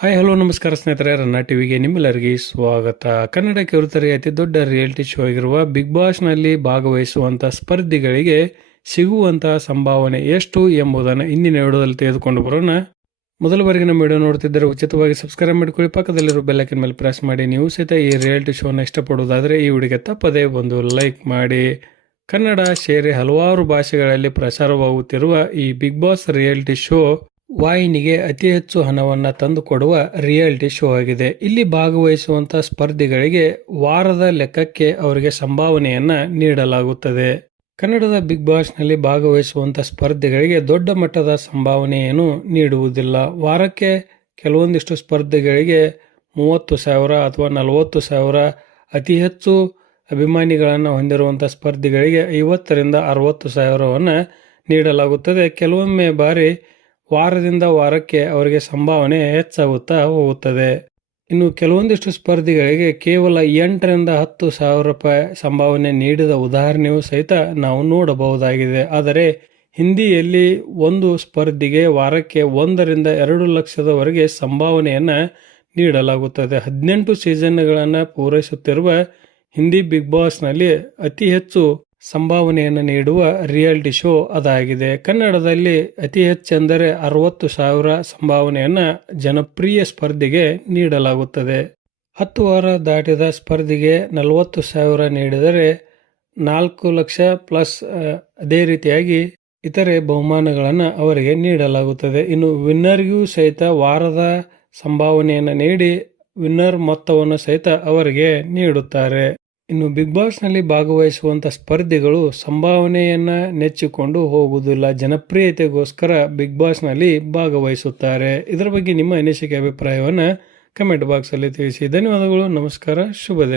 Hi hello ನಮಸ್ಕಾರ ಸ್ನೇಹಿತರೆ, ರನ್ನ ಟಿವಿಗೆ ನಿಮ್ಮೆಲ್ಲರಿಗೆ ಸ್ವಾಗತ. ಕನ್ನಡ ಕಿರುತೆರೆಯ ಅತಿ ದೊಡ್ಡ ರಿಯಾಲಿಟಿ ಶೋ ಆಗಿರುವ ಬಿಗ್ ಬಾಸ್ನಲ್ಲಿ ಭಾಗವಹಿಸುವಂಥ ಸ್ಪರ್ಧಿಗಳಿಗೆ ಸಿಗುವಂತಹ ಸಂಭಾವನೆ ಎಷ್ಟು ಎಂಬುದನ್ನು ಇಂದಿನ ವಿಡಿಯೋದಲ್ಲಿ ತೆಗೆದುಕೊಂಡು ಬರೋಣ. ಮೊದಲ ಬಾರಿಗೆ ನಮ್ಮ ವಿಡಿಯೋ ನೋಡ್ತಿದ್ದರೆ ಉಚಿತವಾಗಿ ಸಬ್ಸ್ಕ್ರೈಬ್ ಮಾಡಿಕೊಳ್ಳಿ. ಪಕ್ಕದಲ್ಲಿರೋ ಬೆಲ್ಲೈಕನ್ ಮೇಲೆ ಪ್ರೆಸ್ ಮಾಡಿ. ನೀವು ಸಹಿತ ಈ ರಿಯಾಲಿಟಿ ಶೋನ ಇಷ್ಟಪಡುವುದಾದರೆ ಈ ವಿಡಿಯೋಗೆ ತಪ್ಪದೇ ಒಂದು ಲೈಕ್ ಮಾಡಿ. ಕನ್ನಡ ಸೇರಿ ಹಲವಾರು ಭಾಷೆಗಳಲ್ಲಿ ಪ್ರಸಾರವಾಗುತ್ತಿರುವ ಈ ಬಿಗ್ ಬಾಸ್ ರಿಯಾಲಿಟಿ ಶೋ ವಾಹಿನಿಗೆ ಅತಿ ಹೆಚ್ಚು ಹಣವನ್ನು ತಂದುಕೊಡುವ ರಿಯಾಲಿಟಿ ಶೋ ಆಗಿದೆ. ಇಲ್ಲಿ ಭಾಗವಹಿಸುವಂತಹ ಸ್ಪರ್ಧಿಗಳಿಗೆ ವಾರದ ಲೆಕ್ಕಕ್ಕೆ ಅವರಿಗೆ ಸಂಭಾವನೆಯನ್ನ ನೀಡಲಾಗುತ್ತದೆ. ಕನ್ನಡದ ಬಿಗ್ ಬಾಸ್ನಲ್ಲಿ ಭಾಗವಹಿಸುವಂತ ಸ್ಪರ್ಧಿಗಳಿಗೆ ದೊಡ್ಡ ಮಟ್ಟದ ಸಂಭಾವನೆಯನ್ನು ನೀಡುವುದಿಲ್ಲ. ವಾರಕ್ಕೆ ಕೆಲವೊಂದಿಷ್ಟು ಸ್ಪರ್ಧಿಗಳಿಗೆ ಮೂವತ್ತು ಸಾವಿರ ಅಥವಾ ನಲವತ್ತು ಸಾವಿರ ಅತಿ ಹೆಚ್ಚು ಅಭಿಮಾನಿಗಳನ್ನು ಹೊಂದಿರುವಂಥ ಸ್ಪರ್ಧಿಗಳಿಗೆ ಐವತ್ತರಿಂದ ಅರವತ್ತು ಸಾವಿರವನ್ನು ನೀಡಲಾಗುತ್ತದೆ. ಕೆಲವೊಮ್ಮೆ ಬಾರಿ ವಾರದಿಂದ ವಾರಕ್ಕೆ ಅವರಿಗೆ ಸಂಭಾವನೆ ಹೆಚ್ಚಾಗುತ್ತಾ ಹೋಗುತ್ತದೆ. ಇನ್ನು ಕೆಲವೊಂದಿಷ್ಟು ಸ್ಪರ್ಧಿಗಳಿಗೆ ಕೇವಲ ಎಂಟರಿಂದ ಹತ್ತು ಸಾವಿರ ರೂಪಾಯಿ ಸಂಭಾವನೆ ನೀಡಿದ ಉದಾಹರಣೆಯೂ ಸಹಿತ ನಾವು ನೋಡಬಹುದಾಗಿದೆ. ಆದರೆ ಹಿಂದಿಯಲ್ಲಿ ಒಂದು ಸ್ಪರ್ಧಿಗೆ ವಾರಕ್ಕೆ ಒಂದರಿಂದ ಎರಡು ಲಕ್ಷದವರೆಗೆ ಸಂಭಾವನೆಯನ್ನು ನೀಡಲಾಗುತ್ತದೆ. ಹದಿನೆಂಟು ಸೀಸನ್ಗಳನ್ನು ಪೂರೈಸುತ್ತಿರುವ ಹಿಂದಿ ಬಿಗ್ ಬಾಸ್ನಲ್ಲಿ ಅತಿ ಹೆಚ್ಚು ಸಂಭಾವನೆಯನ್ನು ನೀಡುವ ರಿಯಾಲಿಟಿ ಶೋ ಅದಾಗಿದೆ. ಕನ್ನಡದಲ್ಲಿ ಅತಿ ಹೆಚ್ಚೆಂದರೆ ಅರವತ್ತು ಸಾವಿರ ಸಂಭಾವನೆಯನ್ನು ಜನಪ್ರಿಯ ಸ್ಪರ್ಧಿಗೆ ನೀಡಲಾಗುತ್ತದೆ. ಹತ್ತು ವಾರ ದಾಟಿದ ಸ್ಪರ್ಧಿಗೆ ನಲವತ್ತು ಸಾವಿರ ನೀಡಿದರೆ ನಾಲ್ಕು ಲಕ್ಷ ಪ್ಲಸ್ ಅದೇ ರೀತಿಯಾಗಿ ಇತರೆ ಬಹುಮಾನಗಳನ್ನು ಅವರಿಗೆ ನೀಡಲಾಗುತ್ತದೆ. ಇನ್ನು ವಿನ್ನರ್ಗೂ ಸಹಿತ ವಾರದ ಸಂಭಾವನೆಯನ್ನು ನೀಡಿ ವಿನ್ನರ್ ಮೊತ್ತವನ್ನು ಸಹಿತ ಅವರಿಗೆ ನೀಡುತ್ತಾರೆ. ಇನ್ನು ಬಿಗ್ ಬಾಸ್ನಲ್ಲಿ ಭಾಗವಹಿಸುವಂತ ಸ್ಪರ್ಧಿಗಳು ಸಂಭಾವನೆಯನ್ನ ನೆಚ್ಚಿಕೊಂಡು ಹೋಗುವುದಿಲ್ಲ. ಜನಪ್ರಿಯತೆಗೋಸ್ಕರ ಬಿಗ್ ಬಾಸ್ನಲ್ಲಿ ಭಾಗವಹಿಸುತ್ತಾರೆ. ಇದರ ಬಗ್ಗೆ ನಿಮ್ಮ ಅನಿಸಿಕೆ, ಅಭಿಪ್ರಾಯವನ್ನ ಕಮೆಂಟ್ ಬಾಕ್ಸ್ ಅಲ್ಲಿ ತಿಳಿಸಿ. ಧನ್ಯವಾದಗಳು, ನಮಸ್ಕಾರ, ಶುಭ ದಿನ.